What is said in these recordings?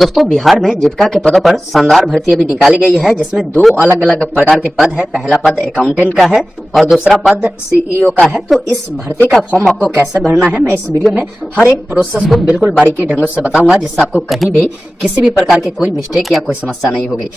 दोस्तों बिहार में जीविका के पदों पर शानदार भर्ती अभी निकाली गई है, जिसमें दो अलग अलग प्रकार के पद है। पहला पद अकाउंटेंट का है और दूसरा पद सीईओ का है। तो इस भर्ती का फॉर्म आपको कैसे भरना है, मैं इस वीडियो में हर एक प्रोसेस को बिल्कुल बारीकी ढंग से बताऊंगा, जिससे आपको कहीं भी किसी भी प्रकार की कोई मिस्टेक या कोई समस्या नहीं होगी।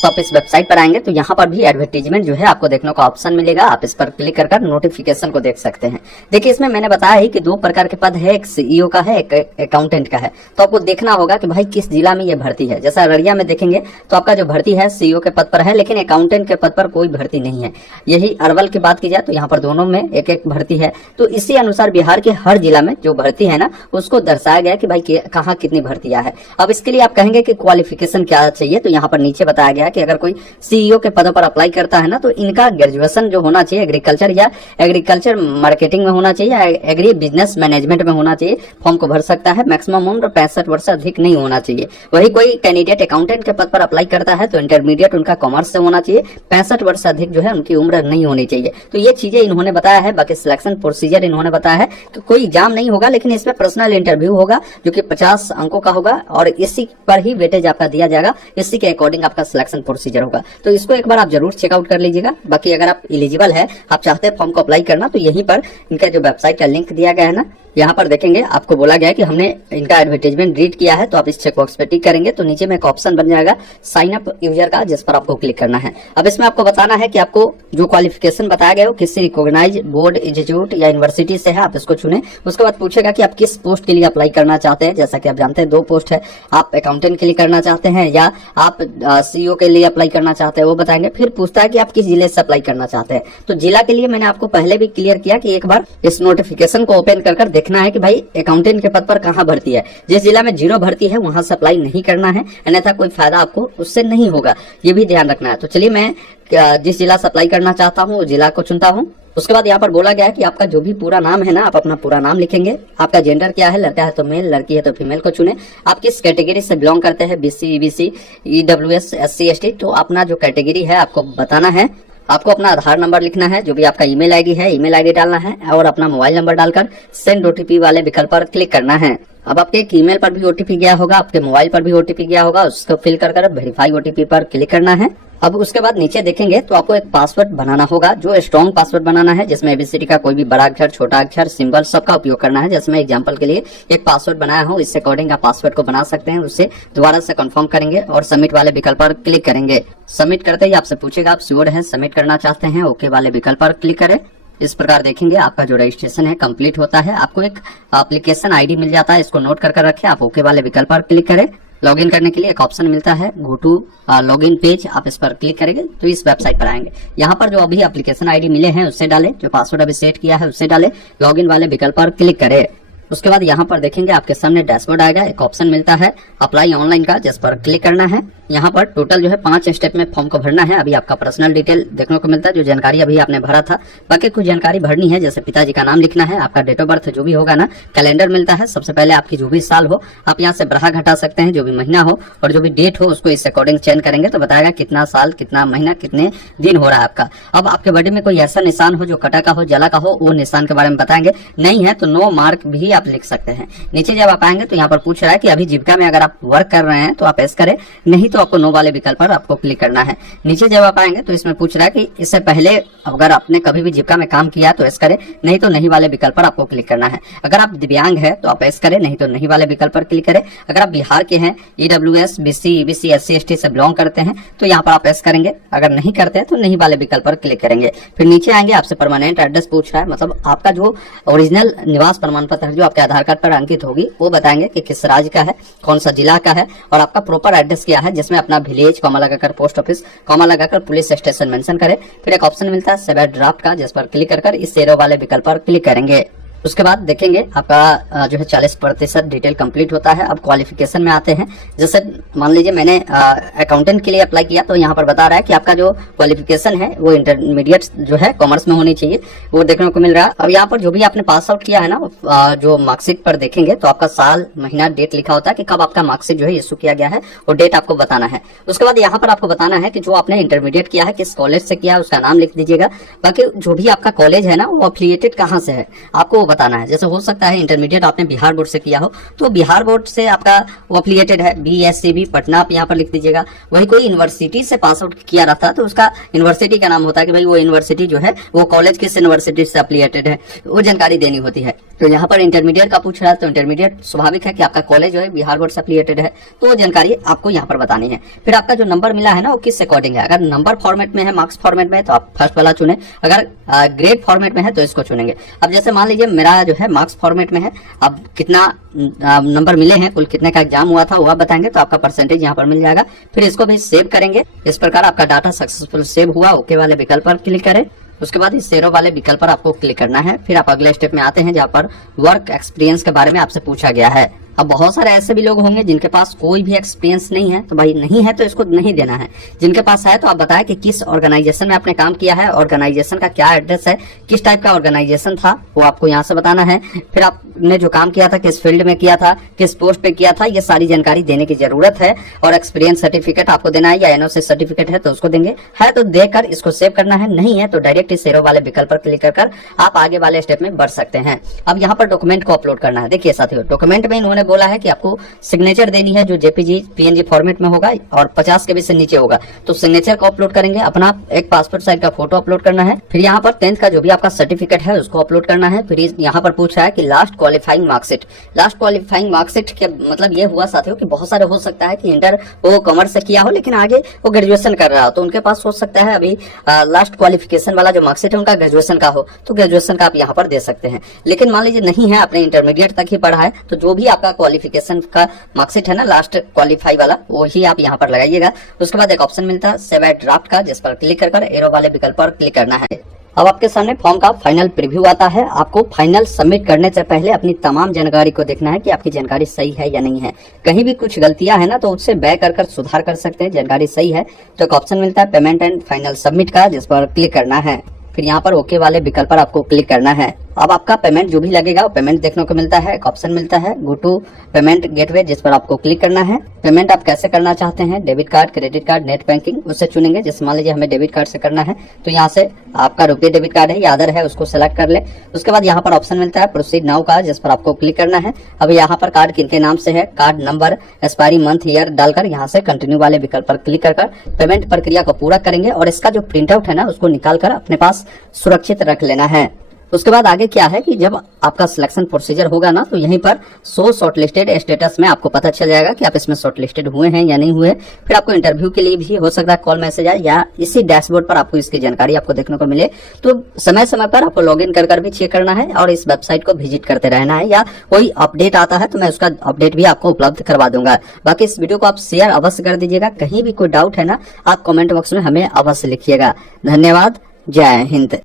तो आप इस वेबसाइट पर आएंगे तो यहाँ पर भी एडवर्टीजमेंट जो है आपको देखने का ऑप्शन मिलेगा। आप इस पर क्लिक कर नोटिफिकेशन को देख सकते हैं। देखिए इसमें मैंने बताया है कि दो प्रकार के पद है, एक सीईओ का है, एक अकाउंटेंट का है। तो आपको देखना होगा कि भाई किस जिला में ये भर्ती है। जैसा अररिया में देखेंगे तो आपका जो भर्ती है सीईओ के पद पर है, लेकिन अकाउंटेंट के पद पर कोई भर्ती नहीं है। यही अरवल की बात की जाए तो यहाँ पर दोनों में एक एक भर्ती है। तो इसी अनुसार बिहार के हर जिला में जो भर्ती है ना, उसको दर्शाया गया कि भाई कहाँ कितनी भर्तियां है। अब इसके लिए आप कहेंगे कि क्वालिफिकेशन क्या चाहिए, तो यहाँ पर नीचे बताया गया कि अगर कोई सीईओ के पदों पर अप्लाई करता है ना, तो इनका ग्रेजुएशन जो होना चाहिए एग्रीकल्चर या एग्रीकल्चर मार्केटिंग में होना चाहिए या एग्री बिजनेस मैनेजमेंट में होना चाहिए। फॉर्म को भर सकता है। मैक्सिमम उम्र 65 वर्ष से अधिक नहीं होना चाहिए। वही कोई कैंडिडेट अकाउंटेंट के पद पर अप्लाई करता है तो इंटरमीडिएट उनका कॉमर्स से होना चाहिए। 65 वर्ष से अधिक जो है उनकी उम्र नहीं होनी चाहिए। तो ये चीजें इन्होंने बताया है। बाकी सिलेक्शन प्रोसीजर इन्होंने बताया है कि कोई एग्जाम नहीं होगा, लेकिन इसमें पर्सनल इंटरव्यू होगा जो कि 50 अंकों का होगा और इसी पर ही वेटेज आपका दिया जाएगा। इसी के अकॉर्डिंग आपका सिलेक्शन प्रोसीजर होगा। तो इसको एक बार आप जरूर चेकआउट कर लीजिएगा। बाकी अगर आप एलिजिबल है, आप चाहते हैं फॉर्म को अप्लाई करना, तो यहीं पर इनका जो वेबसाइट का लिंक दिया गया है ना, यहाँ पर देखेंगे आपको बोला गया है कि हमने इनका एडवर्टाइजमेंट रीड किया है। तो आप इस चेक बॉक्स पे टिक करेंगे तो नीचे में एक ऑप्शन बन जाएगा साइन अप यूजर का, जिस पर आपको क्लिक करना है। अब इसमें आपको बताना है कि आपको जो क्वालिफिकेशन बताया गया है वो किसी रिकॉग्नाइज बोर्ड, इंस्टीट्यूट या यूनिवर्सिटी से है, आप इसको चुने। उसके बाद पूछेगा कि आप किस पोस्ट के लिए अप्लाई करना चाहते हैं। जैसा कि आप जानते हैं 2 पोस्ट है, आप अकाउंटेंट के लिए करना चाहते हैं या आप सीईओ के लिए अप्लाई करना चाहते हैं, वो बताएंगे। फिर पूछता है कि आप किस जिले से अप्लाई करना चाहते हैं। तो जिला के लिए मैंने आपको पहले भी क्लियर किया कि एक बार इस नोटिफिकेशन को ओपन कर देखना है कि भाई अकाउंटेंट के पद पर कहाँ भर्ती है। जिस जिला में 0 भर्ती है वहां से अप्लाई नहीं करना है, अन्यथा कोई फायदा आपको उससे नहीं होगा, ये भी ध्यान रखना है। तो चलिए मैं जिस जिला से अप्लाई करना चाहता हूँ उस जिला को चुनता हूँ। उसके बाद यहाँ पर बोला गया है कि आपका जो भी पूरा नाम है ना, आप अपना पूरा नाम लिखेंगे। आपका जेंडर क्या है, लड़का है तो मेल, लड़की है तो फीमेल को चुने। आप किस कैटेगरी से बिलोंग करते हैं, BC, EBC, EWS, SC, ST, तो अपना जो कैटेगरी है आपको बताना है। आपको अपना आधार नंबर लिखना है, जो भी आपका ईमेल आईडी है ईमेल आईडी डालना है और अपना मोबाइल नंबर डालकर सेंड ओटीपी वाले विकल्प पर क्लिक करना है। अब आपके एक ईमेल पर भी ओटीपी गया होगा, आपके मोबाइल पर भी ओटीपी गया होगा, उसको फिल कर वेरीफाई ओटीपी पर क्लिक करना है। अब उसके बाद नीचे देखेंगे तो आपको एक पासवर्ड बनाना होगा, जो स्ट्रॉन्ग पासवर्ड बनाना है, जिसमें एबीसीडी का कोई भी बड़ा अक्षर, छोटा अक्षर, सिंबल सबका उपयोग करना है। जैसे मैं एग्जांपल के लिए एक पासवर्ड बनाया हूँ, इससे अकॉर्डिंग आप पासवर्ड को बना सकते हैं। उससे दोबारा से कंफर्म करेंगे और सबमिट वाले विकल्प पर क्लिक करेंगे। सबमिट करते ही आपसे पूछेगा आप श्योर हैं, सबमिट करना चाहते हैं, ओके वाले विकल्प पर क्लिक करें। इस प्रकार देखेंगे आपका जो रजिस्ट्रेशन है कंप्लीट होता है। आपको एक एप्लीकेशन आईडी मिल जाता है, इसको नोट कर रखें। आप ओके वाले विकल्प पर क्लिक करें। लॉगिन करने के लिए एक ऑप्शन मिलता है गो टू लॉगिन पेज, आप इस पर क्लिक करेंगे तो इस वेबसाइट पर आएंगे। यहाँ पर जो अभी एप्लीकेशन आईडी मिले हैं उससे डालें, जो पासवर्ड अभी सेट किया है उससे डालें, लॉगिन वाले विकल्प पर क्लिक करें। उसके बाद यहाँ पर देखेंगे आपके सामने डैशबोर्ड आएगा, एक ऑप्शन मिलता है अप्लाई ऑनलाइन का, जिस पर क्लिक करना है। यहाँ पर टोटल जो है 5 स्टेप में फॉर्म को भरना है। अभी आपका पर्सनल डिटेल देखने को मिलता है, जो जानकारी अभी आपने भरा था। बाकी कुछ जानकारी भरनी है, जैसे पिताजी का नाम लिखना है, आपका डेट ऑफ बर्थ जो भी होगा ना, कैलेंडर मिलता है। सबसे पहले आपकी जो भी साल हो आप यहाँ से बढ़ा घटा सकते हैं, जो भी महीना हो और जो भी डेट हो उसको इस अकॉर्डिंग चेंज करेंगे तो बताएगा कितना साल, कितना महीना, कितने दिन हो रहा है आपका। अब आपके बॉडी में कोई ऐसा निशान हो जो कटा का हो, जला का हो, वो निशान के बारे में बताएंगे। नहीं है तो नो मार्क भी आप लिख सकते हैं। नीचे जब आप आएंगे तो यहाँ पर पूछ रहा है कि अभी जीविका में अगर आप वर्क कर रहे हैं तो आप एस करें, नहीं तो आपको नो वाले विकल्प पर आपको क्लिक करना है। नीचे जब आप आएंगे तो इसमें पूछ रहा है कि इससे पहले अगर आपने कभी भी जीविका में काम किया तो एस करें, नहीं तो नहीं वाले विकल्प पर आपको क्लिक करना है। अगर आप दिव्यांग है तो आप एस करें, नहीं तो नहीं वाले विकल्प पर क्लिक करें। अगर आप बिहार के हैं, EWS, BC, EBC, SC, ST से बिलोंग करते हैं तो यहाँ पर आप एस करेंगे। अगर नहीं करते हैं तो नहीं वाले विकल्प पर क्लिक करेंगे। फिर नीचे आएंगे, आपसे परमानेंट एड्रेस पूछ रहा है, मतलब आपका जो ओरिजिनल निवास प्रमाण पत्र जो आपके आधार कार्ड पर अंकित होगी वो बताएंगे कि किस राज्य का है, कौन सा जिला का है और आपका प्रॉपर एड्रेस क्या है, जिसमें अपना विलेज कॉमा लगाकर पोस्ट ऑफिस कॉमा लगाकर पुलिस स्टेशन मेंशन करें। फिर एक ऑप्शन मिलता है सेव ड्राफ्ट का, जिस पर क्लिक कर इस एरो वाले विकल्प पर क्लिक करेंगे। उसके बाद देखेंगे आपका जो है 40% डिटेल कंप्लीट होता है। अब क्वालिफिकेशन में आते हैं। जैसे मान लीजिए मैंने अकाउंटेंट के लिए अप्लाई किया तो यहाँ पर बता रहा है कि आपका जो क्वालिफिकेशन है वो इंटरमीडिएट जो है कॉमर्स में होनी चाहिए, वो देखने को मिल रहा है। अब यहाँ पर जो भी आपने पास आउट किया है ना, जो मार्कशीट पर देखेंगे तो आपका साल, महीना, डेट लिखा होता है कि कब आपका मार्कशीट जो है इशू किया गया है, वो डेट आपको बताना है। उसके बाद यहाँ पर आपको बताना है कि जो आपने इंटरमीडिएट किया है किस कॉलेज से किया है उसका नाम लिख दीजिएगा। बाकी जो भी आपका कॉलेज है ना वो अफिलिएटेड कहाँ से है आपको बताना है। जैसे हो सकता है इंटरमीडिएट आपने बिहार बोर्ड से किया हो, तो बिहार बोर्ड से आपका वो एफिलिएटेड है, BSCB पटना आप यहाँ पर लिख दीजिएगा। वही कोई यूनिवर्सिटी से पास आउट किया रहता है तो उसका यूनिवर्सिटी का नाम होता है कि भाई वो यूनिवर्सिटी जो है वो कॉलेज किस यूनिवर्सिटी से एफिलिएटेड है, वो जानकारी देनी होती है। तो यहाँ पर इंटरमीडिएट का पूछ रहा है, तो इंटरमीडिएट स्वाभाविक है कि आपका कॉलेज जो है बिहार बोर्ड से एफिलिएटेड है, तो वो जानकारी आपको यहाँ पर बतानी है। फिर आपका जो नंबर मिला है ना वो किस अकॉर्डिंग है। अगर नंबर फॉर्मेट में है, मार्क्स फॉर्मेट में है, तो आप फर्स्ट वाला चुने। अगर ग्रेड फॉर्मेट में है तो इसको चुनेंगे। अब जैसे मान लीजिए मेरा जो है मार्क्स फॉर्मेट में है, अब कितना नंबर मिले हैं, कुल कितने का एग्जाम हुआ था वो आप बताएंगे, तो आपका परसेंटेज यहाँ पर मिल जाएगा। फिर इसको भी सेव करेंगे। इस प्रकार आपका डाटा सक्सेसफुल सेव हुआ। ओके वाले विकल्प पर क्लिक करें। उसके बाद इस सेरो वाले विकल्प पर आपको क्लिक करना है। फिर आप अगले स्टेप में आते हैं जहाँ पर वर्क एक्सपीरियंस के बारे में आपसे पूछा गया है। अब बहुत सारे ऐसे भी लोग होंगे जिनके पास कोई भी एक्सपीरियंस नहीं है, तो भाई नहीं है तो इसको नहीं देना है। जिनके पास है तो आप बताएं कि किस ऑर्गेनाइजेशन में आपने काम किया है, ऑर्गेनाइजेशन का क्या एड्रेस है, किस टाइप का ऑर्गेनाइजेशन था वो आपको यहाँ से बताना है। फिर आपने जो काम किया था किस फील्ड में किया था, किस पोस्ट पे किया था, ये सारी जानकारी देने की जरूरत है। और एक्सपीरियंस सर्टिफिकेट आपको देना है या NOC सर्टिफिकेट है तो उसको देंगे, है तो देकर इसको सेव करना है, नहीं है तो डायरेक्ट इस सेरो वाले विकल्प पर क्लिक कर आप आगे वाले स्टेप में बढ़ सकते हैं। अब यहाँ पर डॉक्यूमेंट को अपलोड करना है। देखिए साथियों, डॉक्यूमेंट में इन्होंने बोला है कि आपको सिग्नेचर देनी है जो JPG PNG फॉर्मेट में होगा और 50 KB से नीचे होगा, तो सिग्नेचर को अपलोड करेंगे। अपना एक पासपोर्ट साइज का फोटो अपलोड करना है। फिर यहाँ पर 10th का जो भी आपका सर्टिफिकेट है उसको अपलोड करना है। फिर यहाँ पर पूछ रहा है कि last qualifying marksheet. Last qualifying marksheet के मतलब ये हुआ साथियों कि बहुत सारे हो सकता है कि इंटर वो कॉमर्स से किया हो लेकिन आगे वो ग्रेजुएशन कर रहा हो, तो उनके पास हो सकता है अभी लास्ट क्वालिफिकेशन वाला जो मार्कशीट है उनका ग्रेजुएशन का हो, तो ग्रेजुएशन का आप यहाँ पर दे सकते हैं। लेकिन मान लीजिए नहीं है, आपने इंटरमीडिएट तक ही पढ़ा है, तो जो भी आपका क्वालिफिकेशन का मार्कशीट है ना लास्ट क्वालिफाई वाला, वो ही आप यहाँ पर लगाइएगा। उसके बाद एक ऑप्शन मिलता है सेव एट ड्राफ्ट का, जिस पर क्लिक कर एरो वाले विकल्प पर क्लिक करना है। अब आपके सामने फॉर्म का फाइनल प्रीव्यू आता है। आपको फाइनल सबमिट करने से पहले अपनी तमाम जानकारी को देखना है कि आपकी जानकारी सही है या नहीं है। कहीं भी कुछ गलतियां है ना तो उससे बैक कर सुधार कर सकते हैं। जानकारी सही है तो एक ऑप्शन मिलता है पेमेंट एंड फाइनल सबमिट का, जिस पर क्लिक करना है। फिर यहाँ पर ओके वाले विकल्प पर आपको क्लिक करना है। अब आपका पेमेंट जो भी लगेगा वो पेमेंट देखने को मिलता है। एक ऑप्शन मिलता है गो टू पेमेंट गेटवे, जिस पर आपको क्लिक करना है। पेमेंट आप कैसे करना चाहते हैं, debit card, credit card, net banking, उससे चुनेंगे। जैसे मान लीजिए हमें डेबिट कार्ड से करना है तो यहाँ से आपका रुपये डेबिट कार्ड है या अदर है उसको सेलेक्ट कर ले। उसके बाद यहाँ पर ऑप्शन मिलता है प्रोसीड नाउ का, जिस पर आपको क्लिक करना है। अब यहाँ पर कार्ड किनके नाम से है, card number, expiry month, year डालकर यहाँ से कंटिन्यू वाले विकल्प पर क्लिक कर पेमेंट प्रक्रिया को पूरा करेंगे और इसका जो प्रिंट आउट है ना उसको निकाल कर अपने पास सुरक्षित रख लेना है। उसके बाद आगे क्या है कि जब आपका सिलेक्शन प्रोसीजर होगा ना तो यहीं पर शो शॉर्टलिस्टेड स्टेटस में आपको पता चल जाएगा कि आप इसमें शॉर्टलिस्टेड हुए हैं या नहीं हुए। फिर आपको इंटरव्यू के लिए भी हो सकता है कॉल मैसेज आए या इसी डैशबोर्ड पर आपको इसकी जानकारी आपको देखने को मिले। तो समय समय पर आपको लॉगिन कर भी चेक करना है और इस वेबसाइट को विजिट करते रहना है, या कोई अपडेट आता है तो मैं उसका अपडेट भी आपको उपलब्ध करवा दूंगा। बाकी इस वीडियो को आप शेयर अवश्य कर दीजिएगा। कहीं भी कोई डाउट है ना आप कमेंट बॉक्स में हमें अवश्य लिखिएगा। धन्यवाद। जय हिंद।